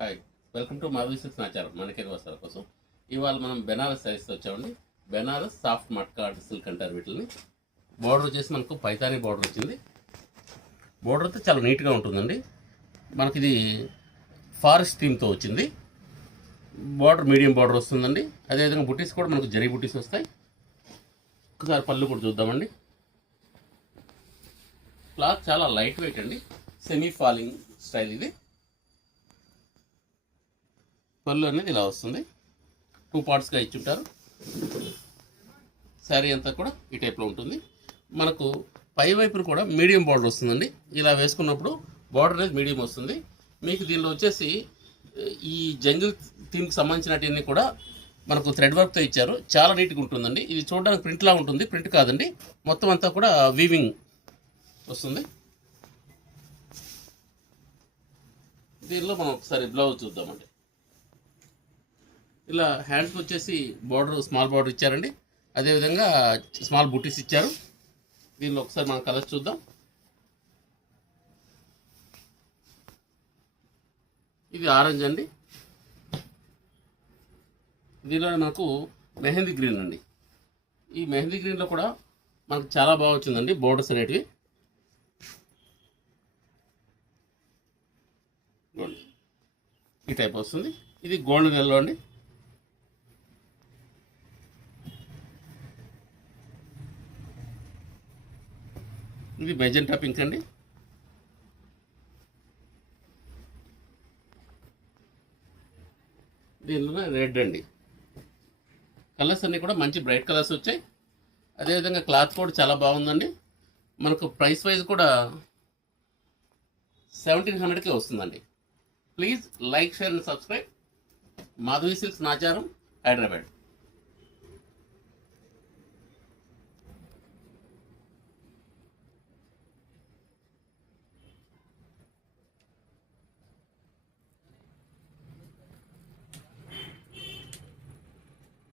Hi, welcome to Madhavi silks Nacharam. మనకేది వస్తాల కోసం ఇవాళ మనం బెనారస్ శారీస్తో వచ్చామండి. బెనారస్ సాఫ్ట్ మట్కాడ్ సిల్క్ అంటారు వీటిని. బోర్డర్ వచ్చేసి మనకు పైతానీ బోర్డర్ వచ్చింది. బోర్డర్ అయితే చాలా నీట్గా ఉంటుందండి. మనకి ఇది ఫారెస్ట్ థీమ్తో వచ్చింది. బోర్డర్ మీడియం బోర్డర్ వస్తుందండి. అదేవిధంగా బుటీస్ కూడా మనకు జరీ బుటీస్ వస్తాయి. ఒకసారి పళ్ళు కూడా చూద్దామండి. క్లాత్ చాలా లైట్ వెయిట్ అండి, సెమీ ఫాలింగ్ స్టైల్. ఇది పళ్ళు అనేది ఇలా వస్తుంది, 2 పార్ట్స్గా ఇచ్చుంటారు. శారీ అంతా కూడా ఈ టైప్లో ఉంటుంది. మనకు పై వైపున కూడా మీడియం బార్డర్ వస్తుందండి. ఇలా వేసుకున్నప్పుడు బార్డర్ అనేది మీడియం వస్తుంది. మీకు దీనిలో వచ్చేసి ఈ జంగిల్ థీమ్కి సంబంధించినవన్నీ కూడా మనకు థ్రెడ్ వర్క్తో ఇచ్చారు. చాలా నీట్గా ఉంటుందండి. ఇది చూడడానికి ప్రింట్లా ఉంటుంది, ప్రింట్ కాదండి, మొత్తం అంతా కూడా వీవింగ్ వస్తుంది. దీనిలో మనం ఒకసారి బ్లౌజ్ చూద్దామండి. ఇలా హ్యాండ్స్కి వచ్చేసి బార్డర్ స్మాల్ బార్డర్ ఇచ్చారండి. అదేవిధంగా స్మాల్ బుటీస్ ఇచ్చారు. దీనిలో ఒకసారి మనం కలర్స్ చూద్దాం. ఇది ఆరెంజ్ అండి. దీనిలో మనకు మెహందీ గ్రీన్ అండి. ఈ మెహందీ గ్రీన్లో కూడా మనకు చాలా బాగా వచ్చిందండి బోర్డర్స్ అనేటివి. ఈ టైప్ వస్తుంది. ఇది గోల్డ్ ఎల్లో అండి. ఇది మెజెంటా పింక్ అండి. దీనిలో రెడ్ అండి. కలర్స్ అన్నీ కూడా మంచి బ్రైట్ కలర్స్ వచ్చాయి. అదేవిధంగా క్లాత్ కూడా చాలా బాగుందండి. మనకు ప్రైస్ వైజ్ కూడా 1700కే వస్తుందండి. Please like, share and subscribe. Madhavi silks Nacharam, Hyderabad.